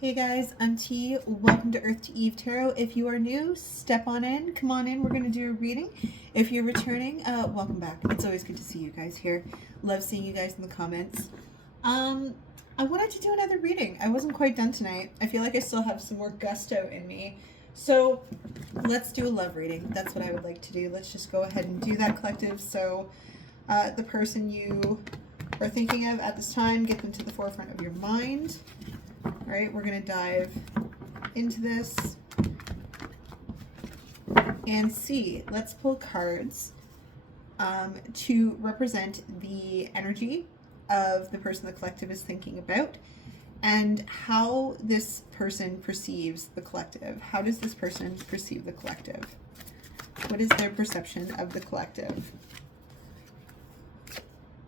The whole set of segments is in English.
Hey guys, I'm T. Welcome to Earth to Eve Tarot. If you are new, step on in. Come on in. We're going to do a reading. If you're returning, welcome back. It's always good to see you guys here. Love seeing you guys in the comments. I wanted to do another reading. I wasn't quite done tonight. I feel like I still have some more gusto in me. So let's do a love reading. That's what I would like to do. Let's just go ahead and do that, collective. So the person you are thinking of at this time, get them to the forefront of your mind. All right, we're going to dive into this and see. Let's pull cards to represent the energy of the person the collective is thinking about and how this person perceives the collective. How does this person perceive the collective? What is their perception of the collective?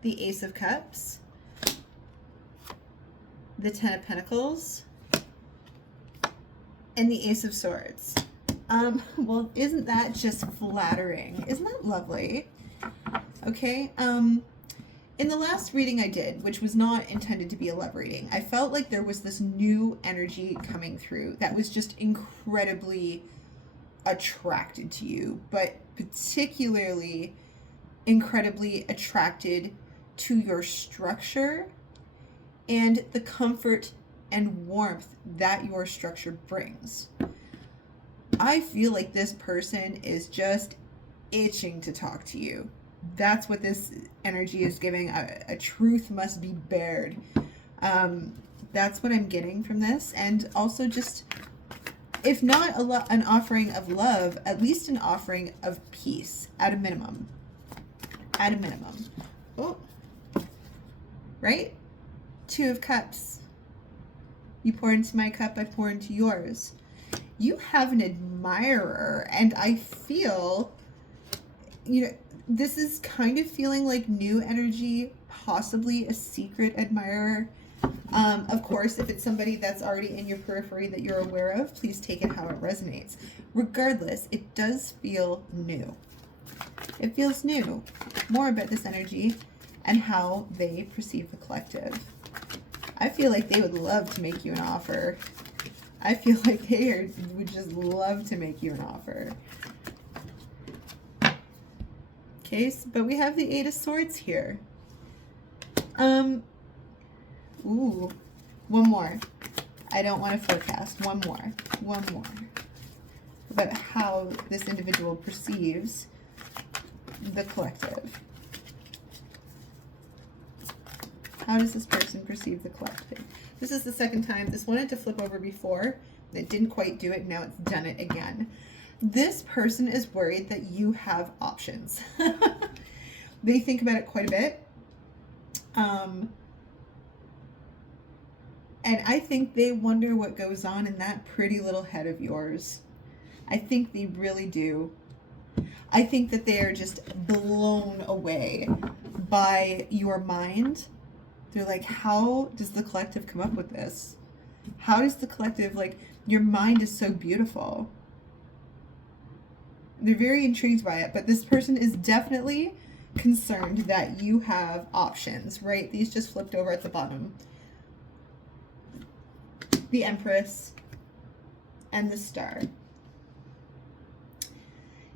The Ace of Cups, the Ten of Pentacles, and the Ace of Swords. Well, isn't that just flattering? Isn't that lovely? Okay, in the last reading I did, which was not intended to be a love reading, I felt like there was this new energy coming through that was just incredibly attracted to you, but particularly incredibly attracted to your structure and the comfort and warmth that your structure brings. I feel like this person is just itching to talk to you. That's what this energy is giving. A truth must be bared. That's what I'm getting from this. And also just, if not an offering of love, at least an offering of peace, at a minimum. At a minimum. Oh, right? Two of Cups. You pour into my cup, I pour into yours. You have an admirer, and I feel, this is kind of feeling like new energy, possibly a secret admirer. Of course, if it's somebody that's already in your periphery that you're aware of, please take it how it resonates. Regardless, it does feel new. It feels new. More about this energy and how they perceive the collective. I feel like they would love to make you an offer. I feel like they would just love to make you an offer. Okay, but we have the Eight of Swords here. Ooh, one more. I don't want to forecast. One more. About how this individual perceives the collective. How does this person perceive the collective? This is the second time. This wanted to flip over before. It didn't quite do it. Now it's done it again. This person is worried that you have options. They think about it quite a bit. And I think they wonder what goes on in that pretty little head of yours. I think they really do. I think that they are just blown away by your mind. They're like, how does the collective come up with this? How does the collective, your mind is so beautiful. They're very intrigued by it, but this person is definitely concerned that you have options, right? These just flipped over at the bottom. The Empress and the Star.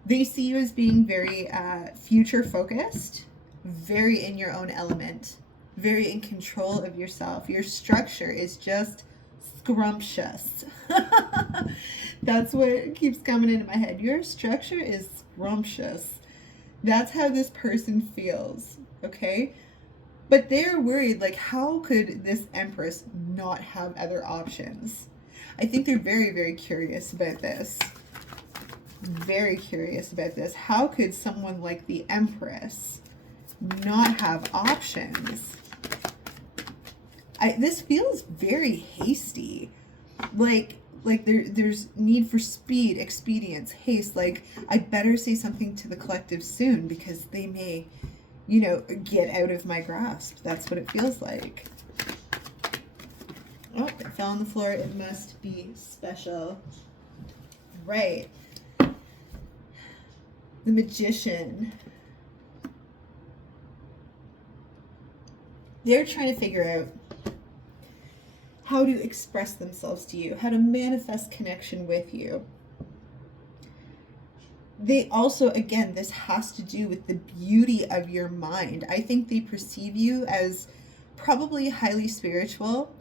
They see you as being very future focused, very in your own element, very in control of yourself. Your structure is just scrumptious. That's what keeps coming into my head. Your structure is scrumptious. That's how this person feels, okay? But they're worried, how could this Empress not have other options? I think they're very, very curious about this. Very curious about this. How could someone like the Empress not have options? This feels very hasty. There's need for speed, expedience, haste. I better say something to the collective soon because they may, get out of my grasp. That's what it feels like. Oh, it fell on the floor. It must be special. Right. The Magician. They're trying to figure out how to express themselves to you, how to manifest connection with you. They also, again, this has to do with the beauty of your mind. I think they perceive you as probably highly spiritual,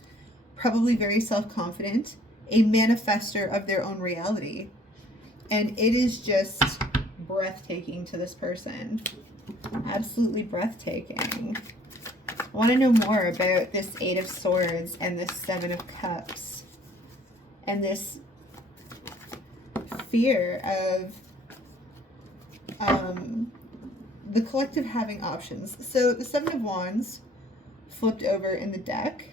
probably very self-confident, a manifester of their own reality. And it is just breathtaking to this person. Absolutely breathtaking. I want to know more about this Eight of Swords and this Seven of Cups and this fear of the collective having options. So the Seven of Wands flipped over in the deck,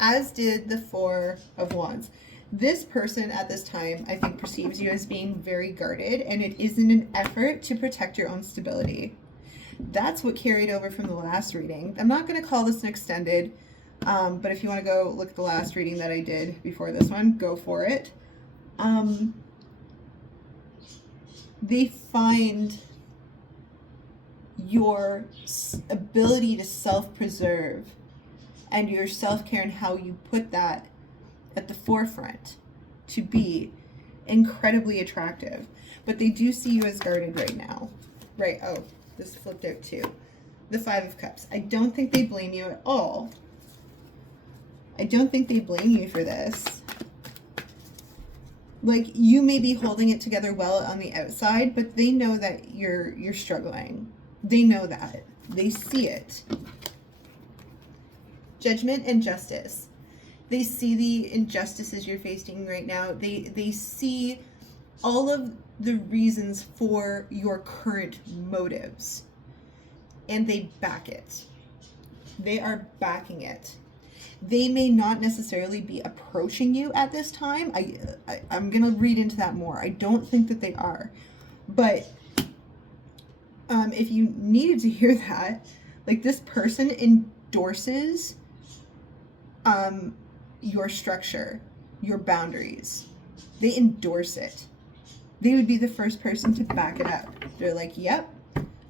as did the Four of Wands. This person at this time, I think, perceives you as being very guarded, and it is in an effort to protect your own stability. That's what carried over from the last reading. I'm not going to call this an extended, but if you want to go look at the last reading that I did before this one, go for it. They find your ability to self-preserve and your self-care and how you put that at the forefront to be incredibly attractive. But they do see you as guarded right now. Right, oh, this flipped out too. The Five of Cups. I don't think they blame you at all. I don't think they blame you for this. Like, you may be holding it together well on the outside, but they know that you're struggling. They know that. They see it. Judgment and justice. They see the injustices you're facing right now. They see all of the reasons for your current motives. And they back it. They are backing it. They may not necessarily be approaching you at this time. I'm going to read into that more. I don't think that they are. But if you needed to hear that, like, this person endorses your structure, your boundaries. They endorse it. They would be the first person to back it up. They're like, yep,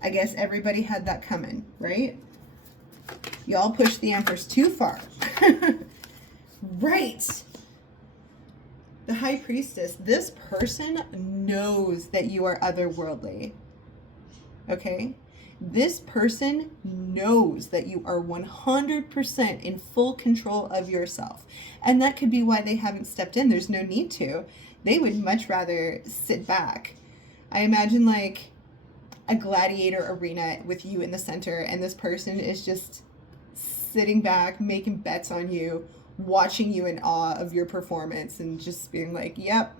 I guess everybody had that coming, right? Y'all pushed the Empress too far. Right. The High Priestess. This person knows that you are otherworldly. Okay? This person knows that you are 100% in full control of yourself. And that could be why they haven't stepped in. There's no need to. They would much rather sit back. I imagine like a gladiator arena with you in the center, and this person is just sitting back, making bets on you, watching you in awe of your performance, and just being like, yep,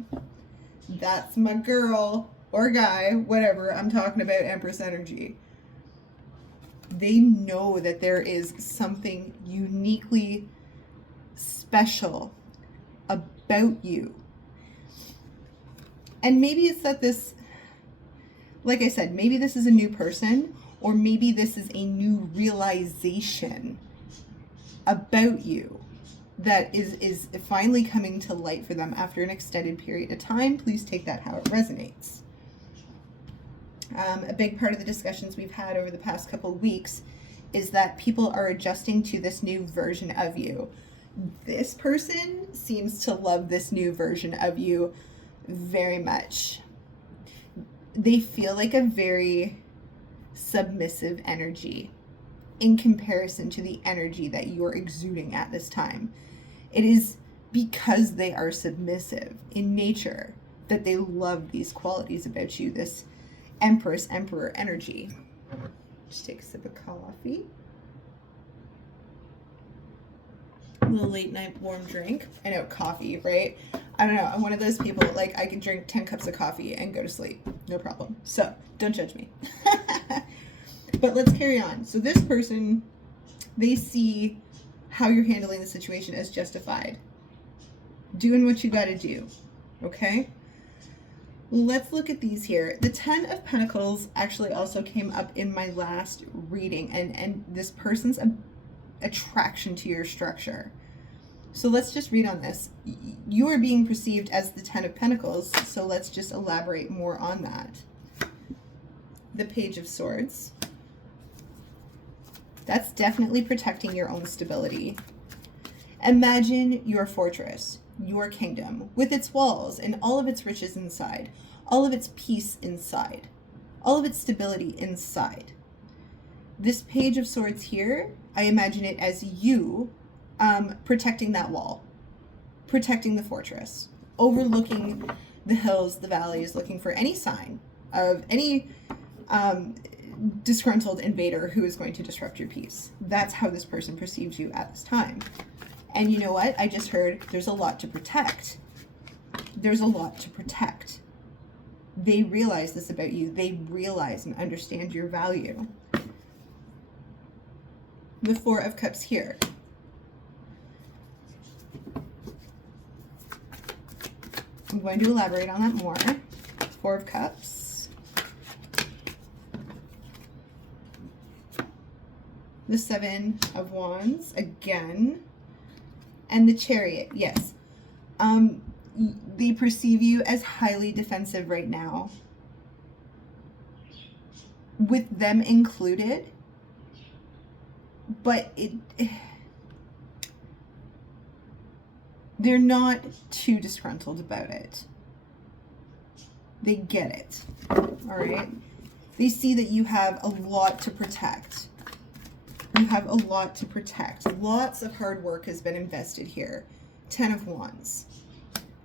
that's my girl or guy, whatever. I'm talking about Empress energy. They know that there is something uniquely special about you. And maybe it's that this, like I said, maybe this is a new person, or maybe this is a new realization about you that is finally coming to light for them after an extended period of time. Please take that how it resonates. A big part of the discussions we've had over the past couple of weeks is that people are adjusting to this new version of you. This person seems to love this new version of you very much. They feel like a very submissive energy in comparison to the energy that you're exuding at this time. It is because they are submissive in nature that they love these qualities about you, this Empress, Emperor energy. Just take a sip of coffee. A little late night warm drink. I know, coffee, right? I don't know. I'm one of those people, like, I can drink 10 cups of coffee and go to sleep. No problem. So, don't judge me. But let's carry on. So this person, they see how you're handling the situation as justified. Doing what you got to do. Okay? Let's look at these here. The Ten of Pentacles actually also came up in my last reading, and this person's attraction to your structure. So let's just read on this. You are being perceived as the Ten of Pentacles, so let's just elaborate more on that. The Page of Swords. That's definitely protecting your own stability. Imagine your fortress, your kingdom, with its walls and all of its riches inside, all of its peace inside, all of its stability inside. This Page of Swords here, I imagine it as you protecting that wall, protecting the fortress, overlooking the hills, the valleys, looking for any sign of any disgruntled invader who is going to disrupt your peace. That's how this person perceives you at this time. And you know what? I just heard there's a lot to protect. There's a lot to protect. They realize this about you. They realize and understand your value. The Four of Cups here. I'm going to elaborate on that more. Four of Cups. The Seven of Wands again. And the Chariot, yes. They perceive you as highly defensive right now. With them included. But they're not too disgruntled about it. They get it. All right? They see that you have a lot to protect. You have a lot to protect. Lots of hard work has been invested here. 10 of Wands.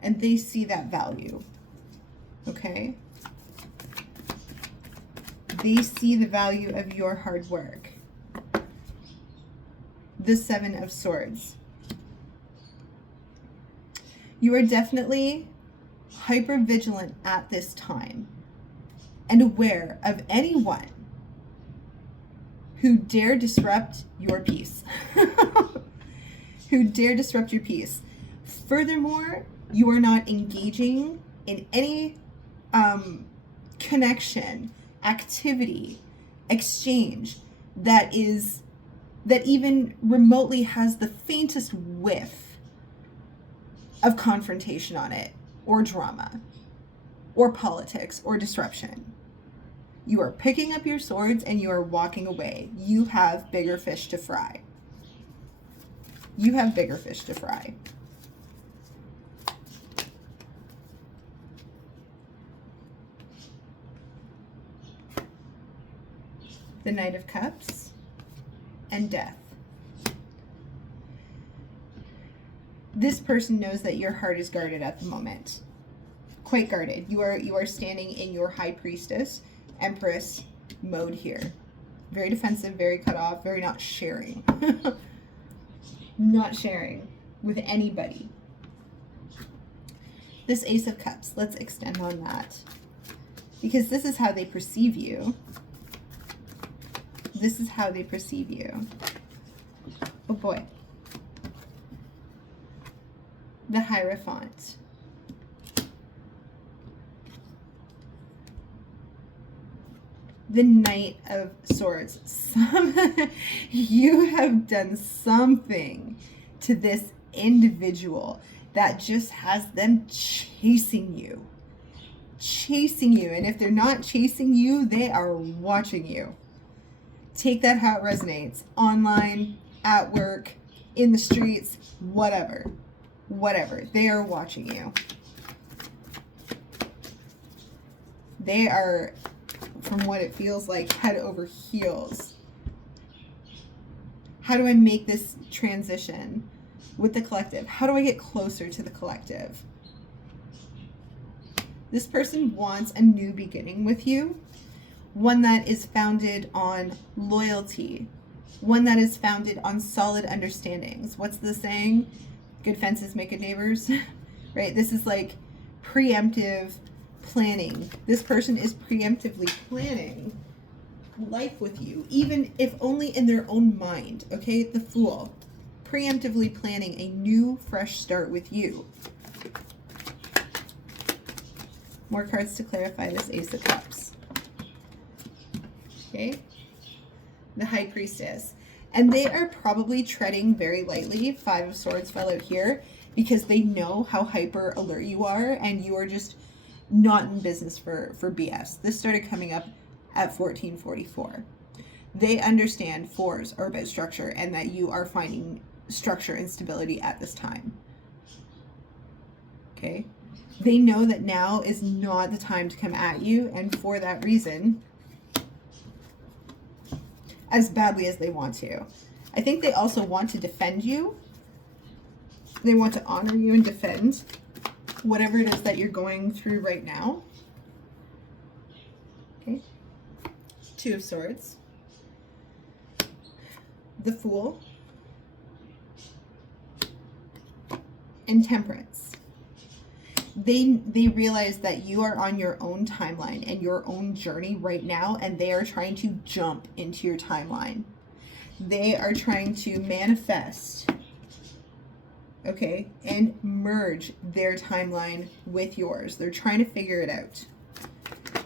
And they see that value. Okay? They see the value of your hard work. The Seven of Swords. You are definitely hyper vigilant at this time and aware of anyone who dare disrupt your peace. Who dare disrupt your peace. Furthermore, you are not engaging in any connection, activity, exchange that even remotely has the faintest whiff of confrontation on it, or drama, or politics, or disruption. You are picking up your swords and you are walking away. You have bigger fish to fry. You have bigger fish to fry. The Knight of Cups and Death. This person knows that your heart is guarded at the moment. Quite guarded. You are standing in your High Priestess, Empress mode here. Very defensive, very cut off, very not sharing. Not sharing with anybody. This Ace of Cups, let's extend on that. Because this is how they perceive you. This is how they perceive you. Oh boy. The Hierophant. The Knight of Swords. You have done something to this individual that just has them chasing you. Chasing you. And if they're not chasing you, they are watching you. Take that how it resonates. Online, at work, in the streets, whatever. Whatever. They are watching you. They are, from what it feels like, head over heels. How do I make this transition with the collective? How do I get closer to the collective? This person wants a new beginning with you. One that is founded on loyalty. One that is founded on solid understandings. What's the saying? Good fences make good neighbors. Right? This is like preemptive planning. This person is preemptively planning life with you, even if only in their own mind. Okay? The Fool. Preemptively planning a new, fresh start with you. More cards to clarify this Ace of Cups. Okay? The High Priestess. And they are probably treading very lightly. Five of Swords fell out here because they know how hyper alert you are and you are just not in business for BS. This started coming up at 1444. They understand fours are about structure and that you are finding structure and stability at this time. Okay? They know that now is not the time to come at you, and for that reason, as badly as they want to. I think they also want to defend you. They want to honor you and defend whatever it is that you're going through right now. Okay? Two of Swords. The Fool. And Temperance. They realize that you are on your own timeline and your own journey right now, and they are trying to jump into your timeline. They are trying to manifest, okay, and merge their timeline with yours. They're trying to figure it out.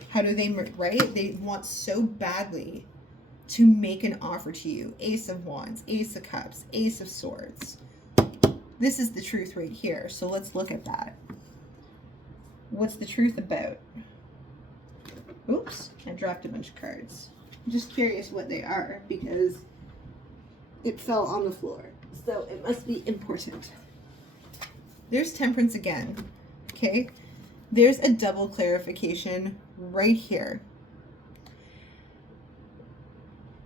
How do they, right? They want so badly to make an offer to you. Ace of Wands, Ace of Cups, Ace of Swords. This is the truth right here. So let's look at that. What's the truth about? Oops, I dropped a bunch of cards. I'm just curious what they are because it fell on the floor. So it must be important. There's Temperance again. Okay. There's a double clarification right here.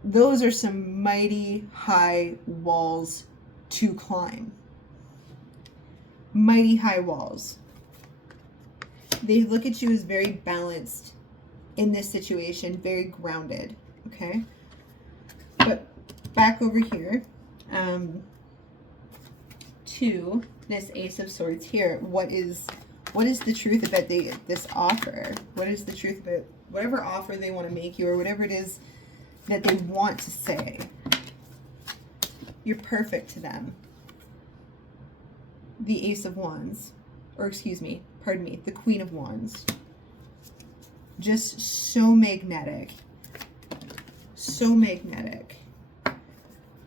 Those are some mighty high walls to climb. Mighty high walls. They look at you as very balanced in this situation, very grounded, okay? But back over here, to this Ace of Swords here, what is the truth about this offer? What is the truth about whatever offer they want to make you or whatever it is that they want to say? You're perfect to them. The Ace of Wands, or excuse me, pardon me, the Queen of Wands. Just so magnetic. So magnetic.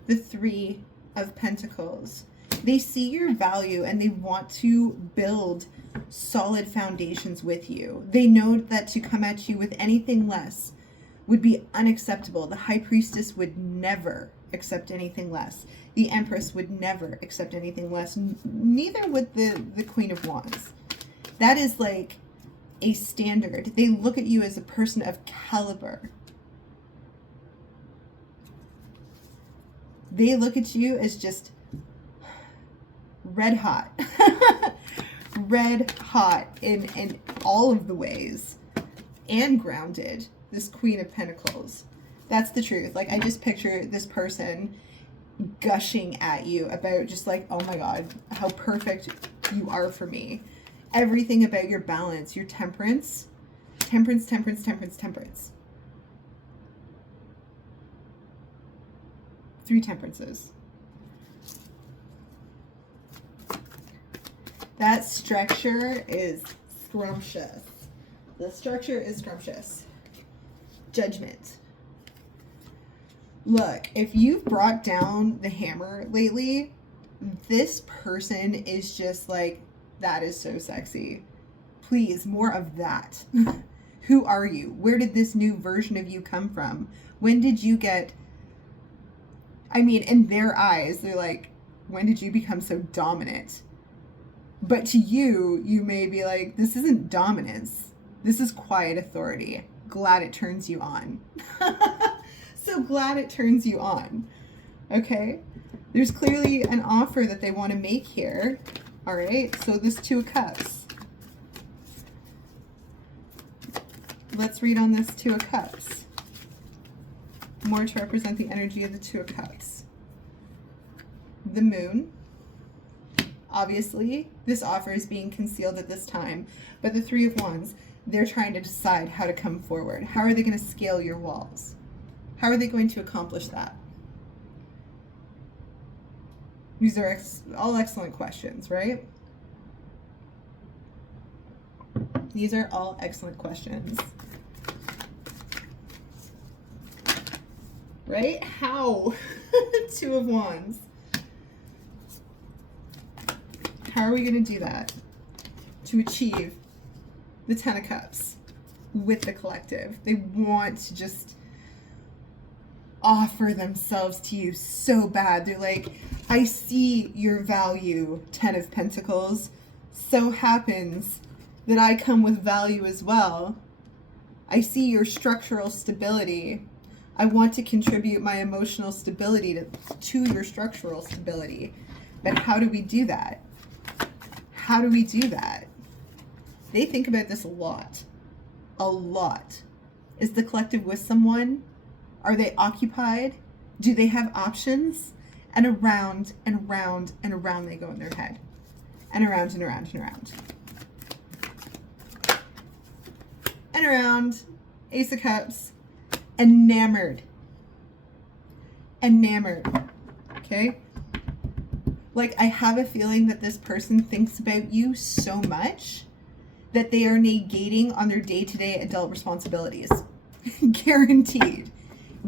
The Three of Pentacles. They see your value and they want to build solid foundations with you. They know that to come at you with anything less would be unacceptable. The High Priestess would never accept anything less. The Empress would never accept anything less. Neither would the Queen of Wands. That is like a standard. They look at you as a person of caliber. They look at you as just red hot. Red hot in all of the ways. And grounded. This Queen of Pentacles. That's the truth. Like, I just picture this person gushing at you about just like, oh my God, how perfect you are for me. Everything about your balance, your temperance. Temperance, temperance, temperance, temperance. 3 temperances. That structure is scrumptious. The structure is scrumptious. Judgment. Look, if you've brought down the hammer lately, this person is just like, that is so sexy. Please, more of that. Who are you? Where did this new version of you come from? When did you get... I mean, in their eyes, they're like, when did you become so dominant? But to you, you may be like, this isn't dominance. This is quiet authority. Glad it turns you on. So glad it turns you on. Okay? There's clearly an offer that they want to make here. All right, so this 2 of Cups. Let's read on this 2 of Cups. More to represent the energy of the 2 of Cups. The Moon. Obviously, this offer is being concealed at this time. But the 3 of Wands, they're trying to decide how to come forward. How are they going to scale your walls? How are they going to accomplish that? These are all excellent questions, right? These are all excellent questions. Right? How? 2 of Wands. How are we going to do that? To achieve the 10 of Cups with the collective. They want to just offer themselves to you so bad. They're like, I see your value, 10 of Pentacles. So happens that I come with value as well. I see your structural stability. I want to contribute my emotional stability to your structural stability. But how do we do that? How do we do that? They think about this a lot. A lot. Is the collective with someone? Are they occupied? Do they have options? And around and around and around they go in their head. And around and around and around. And around. Ace of Cups. Enamored. Enamored. Okay? Like, I have a feeling that this person thinks about you so much that they are negating on their day-to-day adult responsibilities. Guaranteed.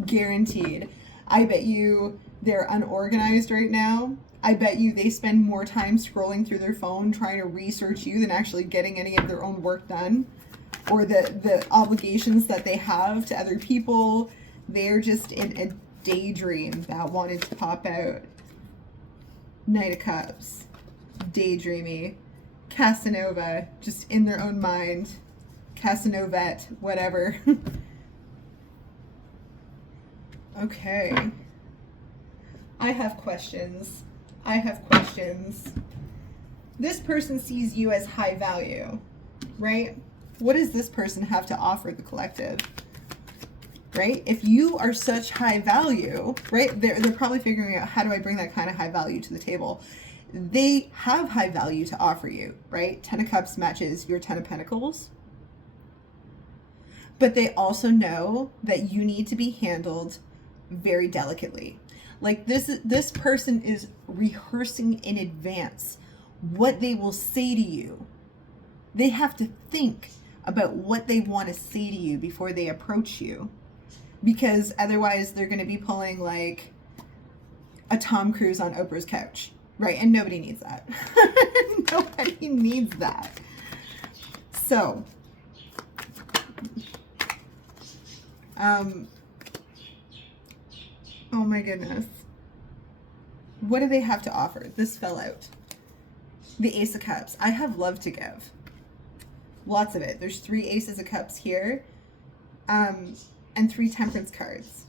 Guaranteed. I bet you they're unorganized right now. I bet you they spend more time scrolling through their phone trying to research you than actually getting any of their own work done, or the obligations that they have to other people. They're just in a daydream that wanted to pop out. Knight of Cups. Daydreamy. Casanova. Just in their own mind. Casanovette. Whatever. Okay. I have questions. I have questions. This person sees you as high value, right? What does this person have to offer the collective? Right? If you are such high value, right? They're probably figuring out, how do I bring that kind of high value to the table? They have high value to offer you, right? 10 of Cups matches your 10 of Pentacles. But they also know that you need to be handled very delicately. Like, this person is rehearsing in advance what they will say to you. They have to think about what they want to say to you before they approach you, because otherwise they're going to be pulling like a Tom Cruise on Oprah's couch, right? And nobody needs that. Nobody needs that. So oh my goodness. What do they have to offer? This fell out. The Ace of Cups. I have love to give. Lots of it. There's 3 Aces of Cups here. And 3 Temperance cards.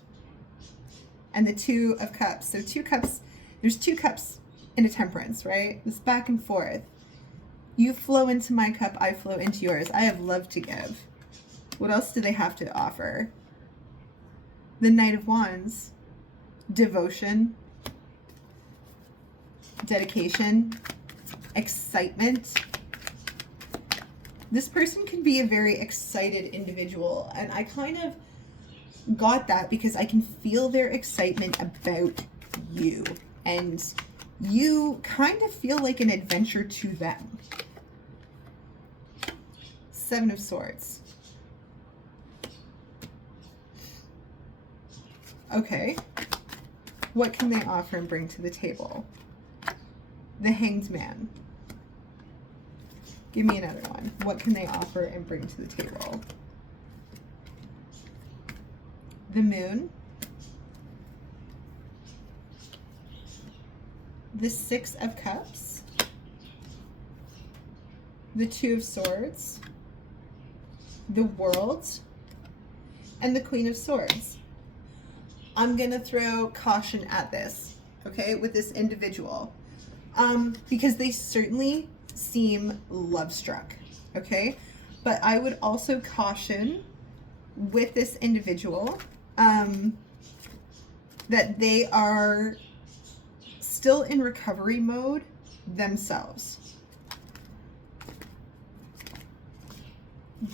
And the 2 of Cups. So 2 cups. There's 2 cups in a Temperance, right? This back and forth. You flow into my cup. I flow into yours. I have love to give. What else do they have to offer? The Knight of Wands. Devotion, dedication, excitement. This person could be a very excited individual, and I kind of got that because I can feel their excitement about you, and you kind of feel like an adventure to them. 7 of Swords. Okay. What can they offer and bring to the table? The Hanged Man. Give me another one. What can they offer and bring to the table? The Moon. The 6 of Cups. The 2 of Swords. The World. And the Queen of Swords. I'm going to throw caution at this, okay, with this individual, because they certainly seem love-struck, okay? But I would also caution with this individual that they are still in recovery mode themselves.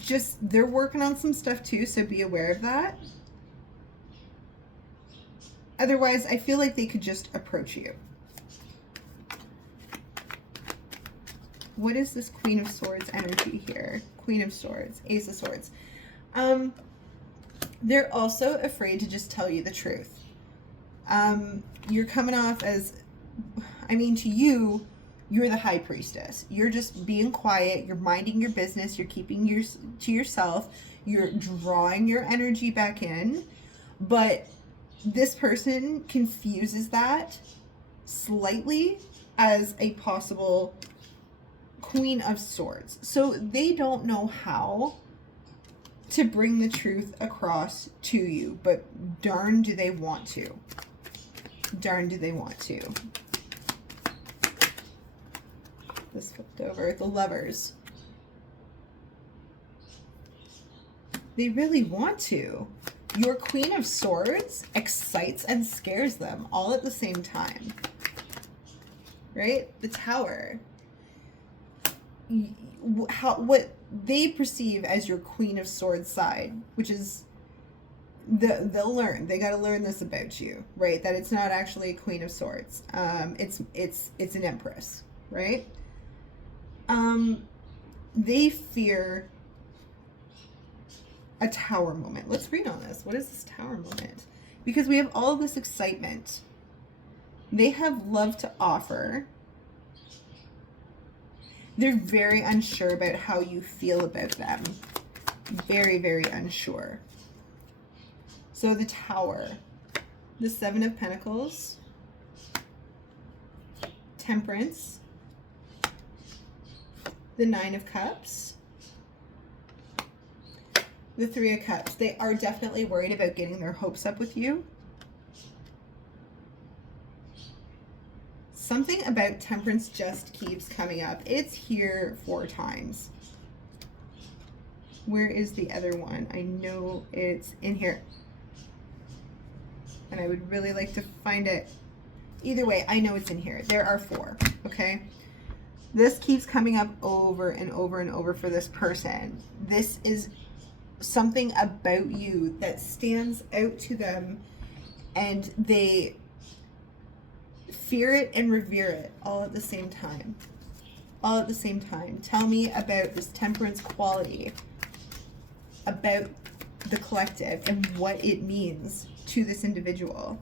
Just, they're working on some stuff too, so be aware of that. Otherwise, I feel like they could just approach you. What is this Queen of Swords energy here? Queen of Swords, Ace of Swords. They're also afraid to just tell you the truth. You're coming off as, I mean, to you, you're the High Priestess. You're just being quiet. You're minding your business. You're keeping to yourself. You're drawing your energy back in. But this person confuses that slightly as a possible Queen of Swords. So they don't know how to bring the truth across to you, but darn do they want to. Darn do they want to. This flipped over. The Lovers. They really want to. Your Queen of Swords excites and scares them all at the same time. Right? The Tower. What they perceive as your Queen of Swords side, which is they'll learn. They got to learn this about you, right? That it's not actually a Queen of Swords. It's an Empress, right? They fear a Tower moment. Let's read on this. What is this Tower moment? Because we have all this excitement. They have love to offer. They're very unsure about how you feel about them. Very, very unsure. So the Tower. The Seven of Pentacles. Temperance. The Nine of Cups. The Three of Cups. They are definitely worried about getting their hopes up with you. Something about Temperance just keeps coming up. It's here 4 times. Where is the other one? I know it's in here. And I would really like to find it. Either way, I know it's in here. There are 4, okay? This keeps coming up over and over and over for this person. This is something about you that stands out to them, and they fear it and revere it all at the same time. All at the same time. Tell me about this Temperance quality, about the collective and what it means to this individual.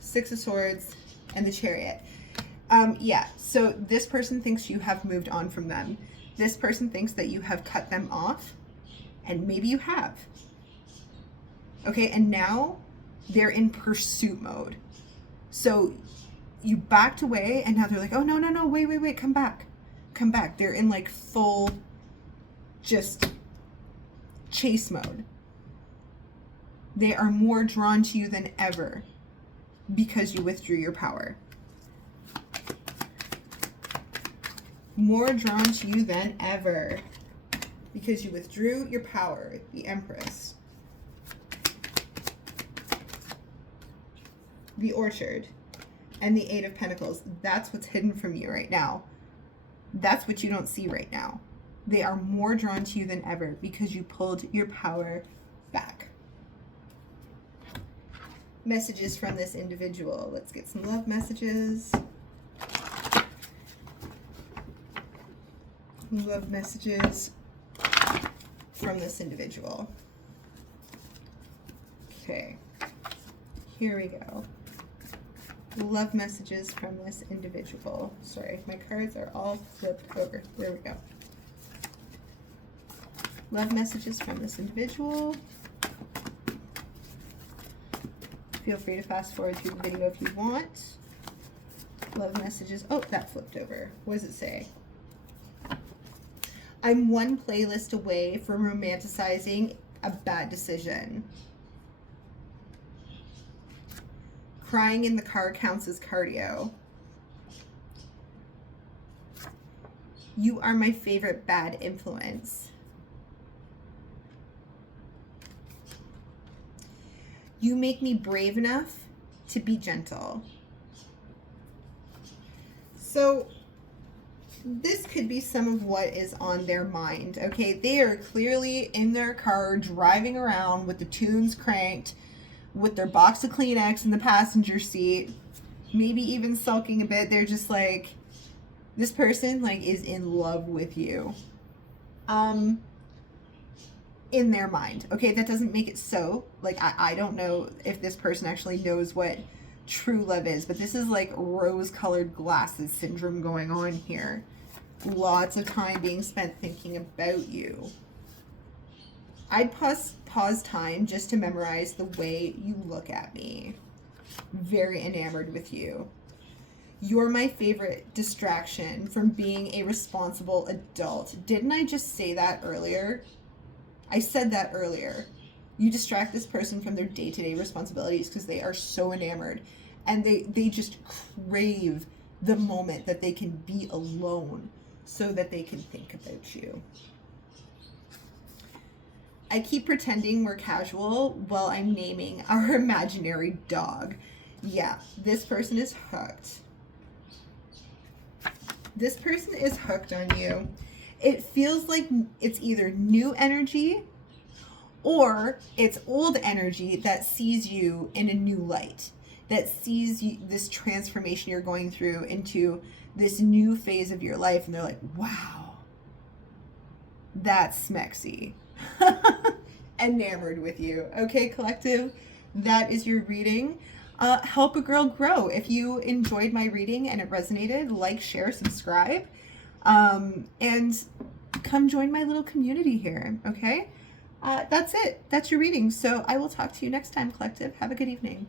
Six of Swords and the Chariot. Yeah, so this person thinks you have moved on from them. This person thinks that you have cut them off, and maybe you have. Okay, and now they're in pursuit mode. So you backed away, and now they're like, oh, no, no, no, wait, come back. Come back. They're in like full just chase mode. They are more drawn to you than ever because you withdrew your power. More drawn to you than ever because you withdrew your power. The Empress. The Orchard. And the Eight of Pentacles. That's what's hidden from you right now. That's what you don't see right now. They are more drawn to you than ever because you pulled your power back. Messages from this individual. Let's get some love messages. Love messages from this individual. Okay, here we go. Love messages from this individual. Sorry, my cards are all flipped over. There we go. Love messages from this individual. Feel free to fast forward through the video if you want. Love messages. Oh, that flipped over. What does it say? I'm one playlist away from romanticizing a bad decision. Crying in the car counts as cardio. You are my favorite bad influence. You make me brave enough to be gentle. So this could be some of what is on their mind. Okay, they are clearly in their car driving around with the tunes cranked, with their box of Kleenex in the passenger seat, maybe even sulking a bit. They're just like, this person like is in love with you. In their mind. Okay, that doesn't make it so. Like, I don't know if this person actually knows what true love is, but this is like rose-colored glasses syndrome going on here. Lots of time being spent thinking about you. I'd pause time just to memorize the way you look at me. Very enamored with you. You're my favorite distraction from being a responsible adult. Didn't I just say that earlier? I said that earlier. You distract this person from their day-to-day responsibilities because they are so enamored. And they just crave the moment that they can be alone so that they can think about you. I keep pretending we're casual while I'm naming our imaginary dog. Yeah, this person is hooked. This person is hooked on you. It feels like it's either new energy or it's old energy that sees you in a new light, that sees you, this transformation you're going through into this new phase of your life, and they're like, wow, that's smexy. Enamored with you. Okay, collective, that is your reading. Help a girl grow. If you enjoyed my reading and it resonated, like, share, subscribe, and come join my little community here. Okay, that's it. That's your reading. So I will talk to you next time, collective. Have a good evening.